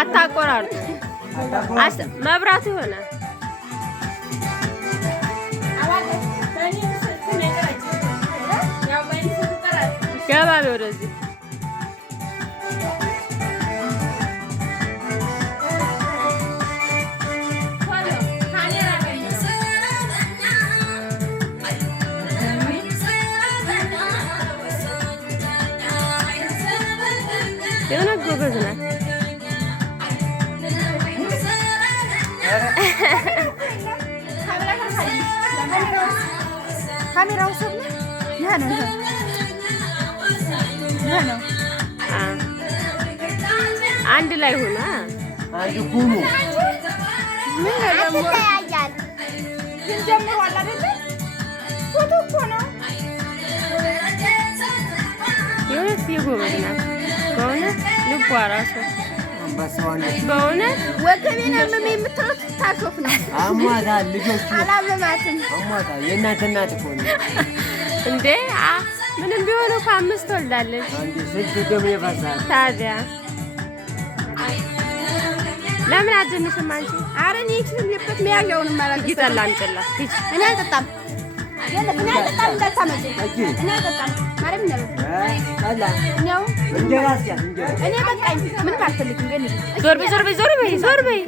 አታቆራርጡ። መብራት ይሆናል። ገባቢ ወደዚህ የሆነ ጎበዝ ናት። ካሜራው ሰብ ነው። አንድ ላይ ሆና አንድ ኩሙ ምን ያያል ግን ጀምሯል አይደል? ፎቶ እኮ ነው። የሆነች የጎበዝ ናት በእውነት ልቧ ራሱ በእውነት ወገቤን አመመኝ የምትለው ታሾፍ ነው። አሟታል። ልጆቹ አላመማትም። አሟታል። የእናት እናት እኮ ነው እንዴ! ምንም ቢሆን እኮ 5 ወልዳለች። አንዴ ስንት ደም ይፈሳል። ታዲያ ለምን አትደንሽም አንቺ? ኧረ እኔ እችልም የበት መያዣውን ማለት ይጠላ አንጨላት ሂጅ። እኔ አልጠጣም። እኔ አልጠጣም እንዳታመጪ። እኔ አልጠጣም ማለት ነው። ጠላ ነው እንጀራ አስያዝ እንጀራ እኔ በቃኝ። ምንም አልፈልግም። ግን ዞር በይ ዞር በይ ዞር በይ ዞር በይ።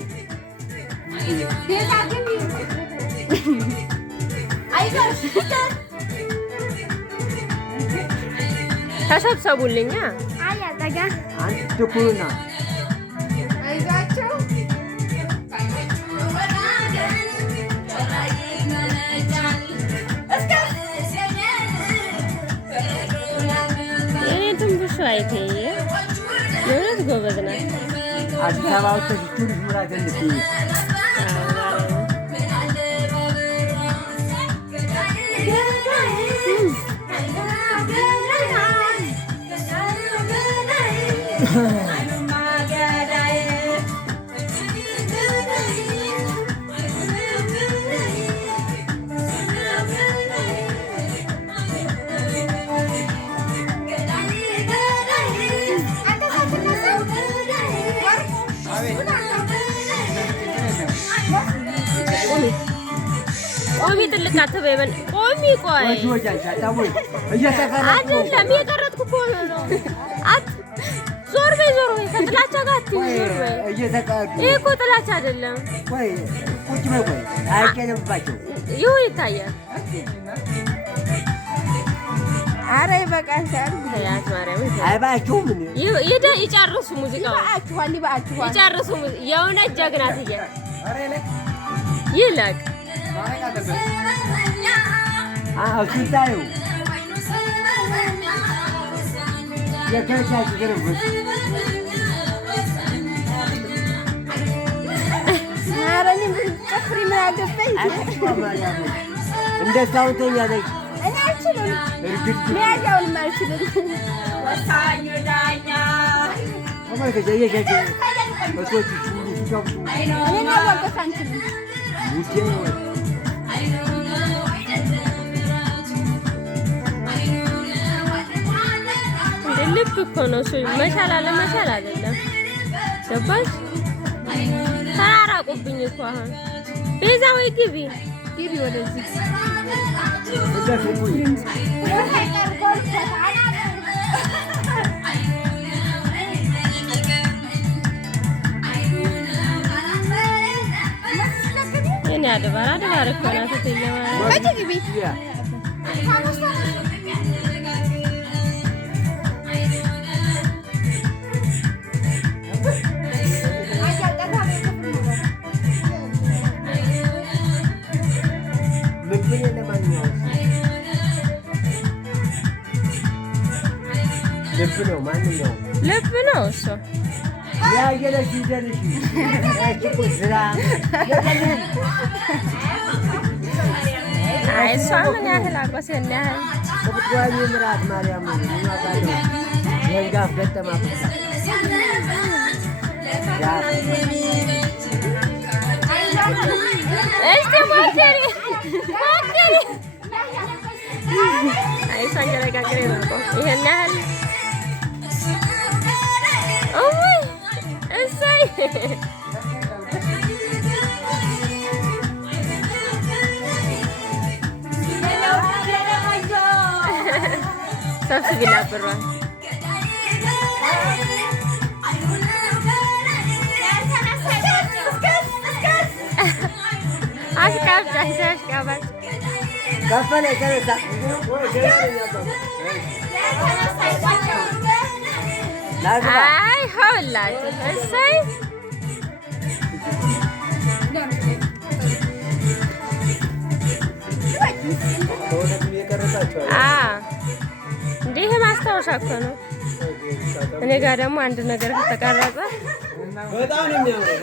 ቤዛ ግን አይገርም። ተሰብሰቡልኛ። አይ አጠጋ አንቺ ትኩሩና አይዟቸው። የኔ ትንቡሽ አይተይ የእውነት ጎበዝ ናት። አዲስ አበባ ወጥተሽ ቱሪስት ምራት እንድትይ ቆሚ ጥልቅ አትበይ። ቆሚ ቆይ አይደለም የቀረጥኩ እኮ ነው። ዞር በይ ዞር በይ። ከጥላቻ ጋር አትይኝ። ዞር በይ። ይሄ እኮ ጥላቻ አይደለም። ቁጭ በይ። ቆይ አይቀርባቸው ይሁን ይታያል። ኧረ ይበቃሻል። ያት ማርያም አይባችሁም። ይጨርሱ ሙዚቃው ይበቃችኋል። ይጨርሱ። የእውነት ጀግና ትየ ይለቅ ስታዩ የከቻች ግርብት ኧረ እኔ ጨፍሪ ምን አገባኝ። እንደ ሳውንተኛ ነች። እኔ አልችልም። መያዣውንም አልችልም። ወሳኙ ዳኛ እኔን አዋቀስ አንችልም። ልብ እኮ ነው እሱ። መቻል አለ መቻል አይደለም። ገባሽ? ተራራቁብኝ እኮ አሁን። ቤዛ ወይ ግቢ ወደዚህ እኔ አድባር እኮ ናት ትየማ ግቢ ልብ ነው። ማንኛውም ልብ ነው እሱ ያየለሽ ይደልሽ እኮ ስራ አይ እሷ ምን ያህል አቆሰን ያህል ቁጥቋሚ ምራት ማርያም ነው ማባለው የንጋፍ ገጠማ እስቲ ሞክሪ አይ ሳንገረጋገሬ ነው እኮ ይሄን ያህል እሰይ ሰብስቢላት ብሯን አሽቃብጭ አሽቃባጭ ከፈለ ከረሳ አይ ሆላችሁ እሰይ እንዲህ ማስታወሻ እኮ ነው። እኔ ጋር ደግሞ አንድ ነገር ከተቀረጸ በጣም ነው የሚያምረው።